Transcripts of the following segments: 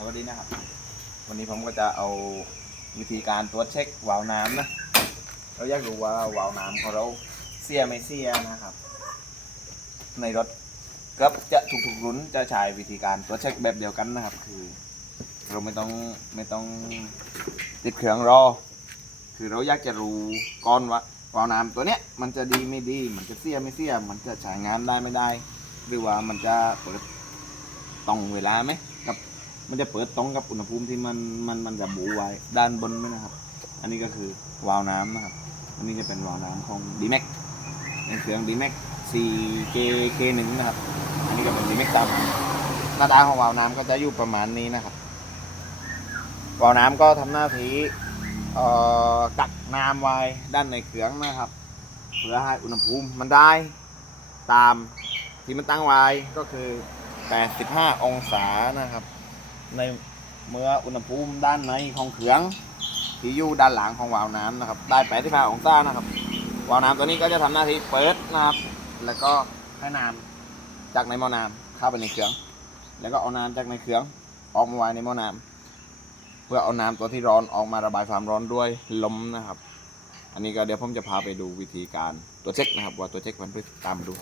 สวัสดีนะครับ วันนี้ผมก็จะเอาวิธีการตรวจเช็ควาล์วน้ำนะ เราอยากรู้ว่าวาล์วน้ำของเราเสียไม่เสียนะครับ ในรถก็จะทุกๆรุ่นจะใช้วิธีการตรวจเช็คแบบเดียวกันนะครับ คือ เราไม่ต้องไม่ต้องติดเครื่องรอ คือเราอยากจะรู้ก่อนว่าวาล์วน้ำตัวเนี้ยมันจะดีไม่ดี มันจะเสียไม่เสีย มันจะใช้งานได้ไม่ได้ หรือว่ามันจะเปิดตรงเวลาไหมกับ มันจะเปิดตรงกับอุณหภูมิที่มันมันมันจะบูไว้ด้านบนไหมนะครับ อันนี้ก็คือวาล์วน้ำนะครับ อันนี้จะเป็นวาล์วน้ำของ d m a x เป็นเครื่อง d m a x 4K1 นะครับ อันนี้ก็เป็น d m a x ตามหน้าตาของวาล์วน้ำก็จะอยู่ประมาณนี้นะครับวาล์วน้ำก็ทำหน้าที่เอ่อกักน้ำไว้ด้านในเครื่องนะครับเพื่อให้อุณหภูมิมันได้ตามที่มันตั้งไว้ก็คือ 85 องศานะครับ ในเมื่ออุณหภูมิด้านในของเครื่องที่อยู่ด้านหลังของวาล์วน้ำนะครับได้85องศานะครับวาล์วน้ำตัวนี้ก็จะทำหน้าที่เปิดนะครับ แล้วก็ให้น้ำจากในหม้อน้ำเข้าไปในเครื่อง แล้วก็เอาน้ำจากในเครื่องออกมาไว้ในหม้อน้ำเพื่อเอาน้ำตัวที่ร้อนออกมาระบายความร้อนด้วยลมนะครับ อันนี้ก็เดี๋ยวผมจะพาไปดูวิธีการตัวเช็คนะครับ ว่าตัวเช็คมันไปตามมาดู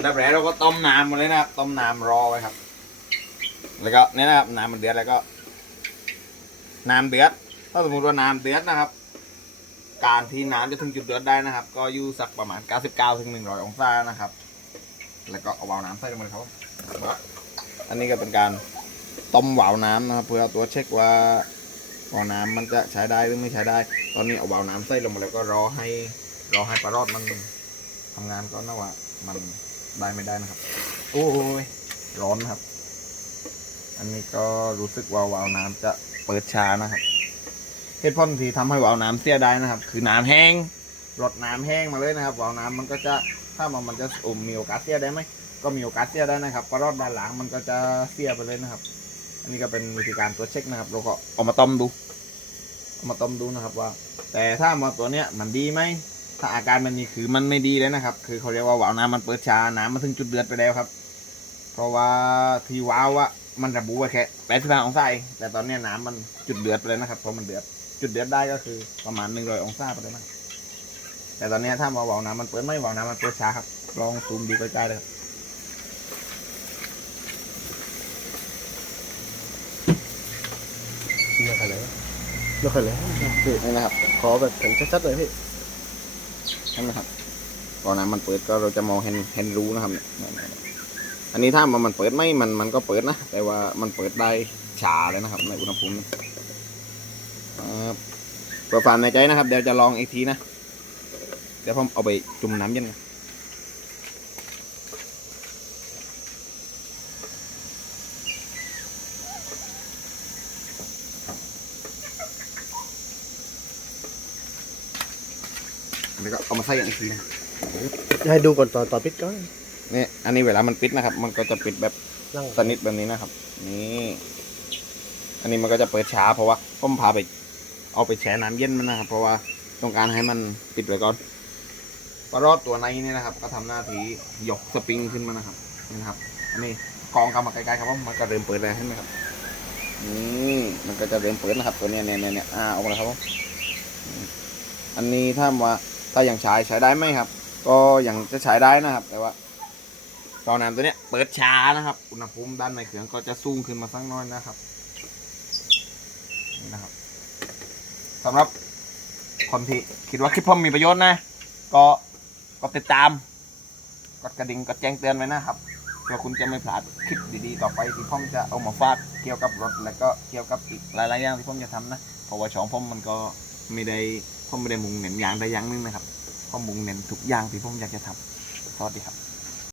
อันดับแรกเราก็ต้มน้ำมาเลยนะครับ ต้มน้ำรอไว้ครับ แล้วก็เนี่ยนะครับน้ำมันเดือดแล้วก็ น้ำเดือด ถ้าสมมติว่าน้ำเดือดนะครับ การที่น้ำจะถึงจุดเดือดได้นะครับ ก็อยู่สักประมาณ 99ถึง100 องศานะครับ แล้วก็เอาวาวน้ำใส่ลงไปครับอันนี้ก็เป็นการต้มวาวน้ำนะครับ เพื่อตัวเช็คว่าวาวน้ำมันจะใช้ได้หรือไม่ใช้ได้ ตอนนี้เอาวาวน้ำใส่ลงมาแล้วก็รอให้รอให้ปลารอดมันทำงานก็นะว่ามัน ได้ไม่ได้นะครับ โอ้ยร้อนนะครับ อันนี้ก็รู้สึกว่าวาล์วน้ำจะเปิดช้านะครับเหตุผลที่ทำให้วาล์วน้ำเสียได้นะครับ คือน้ำแห้งรดน้ำแห้งมาเลยนะครับวาล์วน้ำมันก็จะถ้ามันมันจะอมมีโอกาสเสียได้ไหมก็มีโอกาสเสียได้นะครับก็รอดด้านหลังมันก็จะเสียไปเลยนะครับ อันนี้ก็เป็นวิธีการตรวจเช็คนะครับ เราก็เอามาต้มดูเอามาต้มดูนะครับว่า แต่ถ้ามาตัวเนี้ยมันดีไหม ถ้าอาการมันนี่คือมันไม่ดีเลยนะครับ คือเขาเรียกว่า วาล์วน้ำมันเปิดช้าน้ำมันถึงจุดเดือดไปแล้วครับ เพราะว่าที่วาล์วอะมันระบุไว้แค่แปดสิบห้าองศาเองแต่ตอนเนี้ยน้ำมันจุดเดือดไปแล้วนะครับเพราะมันเดือดจุดเดือดได้ก็คือประมาณหนึ่งร้อยองศาไปแล้วนะแต่ตอนเนี้ยถ้ามาวาล์วน้ำมันเปิดไม่วาล์วน้ำมันเปิดช้าครับ ลองซูมดูใกล้ๆเลยครับไม่ค่อยเลยไม่ค่อยเลยพี่นี่นะครับ ขอแบบเห็นชัดๆเลยพี่ ใช่ไหมครับวาล์วน้ำมันเปิดก็เราจะมองเห็นเห็นรูนะครับเนี่ยอันนี้ถ้ามันมันเปิดไม่มันมันก็เปิดนะ แต่ว่ามันเปิดได้ช้าเลยนะครับ ในอุณหภูมินี้ครับเพื่อความในใจนะครับ เดี๋ยวจะลองอีกทีนะ เดี๋ยวผมเอาไปจุ่มน้ำเย็นก่อน แล้วก็เอามาใส่อีกทีนะให้ดูก่อนตอนตอนปิดก่อนนี่อันนี้เวลามันปิดนะครับ มันก็จะปิดแบบนั่งสนิทแบบนี้นะครับ นี่อันนี้มันก็จะเปิดช้าเพราะว่าผมพาไป เอาไปแช่น้ำเย็นมันนะครับ เพราะว่าต้องการให้มันปิดไว้ก่อนปลารอดตัวในนี่นะครับ ก็ทำหน้าที่ยกสปริงขึ้นมานะครับนี่นะครับ อันนี้กองกำมาไกลๆครับว่ามันก็เริ่มเปิดแล้วเห็นไหมครับนี่มันก็จะเริ่มเปิดนะครับ ตัวเนี้ยเนี่ยเนี่ยเนี่ยอ่าออกมาแล้วครับผมอันนี้ถ้าว่า ถ้ายังใช้ใช้ได้ไหมครับ ก็ยังจะใช้ได้นะครับ แต่ว่าตอนน้ำตัวเนี้ยเปิดช้านะครับ อุณหภูมิด้านในเครื่องก็จะสูงขึ้นมาสักน้อยนะครับนี่นะครับสำหรับคนที่คิดว่าคลิปผมมีประโยชน์นะ ก็กดติดตาม กดกระดิ่งกดแจ้งเตือนไว้นะครับเพื่อคุณจะไม่พลาดคลิปดีๆ ต่อไปที่ผมจะเอามาฝากเกี่ยวกับรถ และก็เกี่ยวกับอีกหลายๆอย่างที่ผมจะทำนะ เพราะว่าช่องผมมันก็ไม่ได้ ผมไม่ได้มุ่งเน้นอย่างใดอย่างหนึ่งนะครับผมมุ่งเน้นทุกอย่างที่ผมอยากจะทำสวัสดีครับ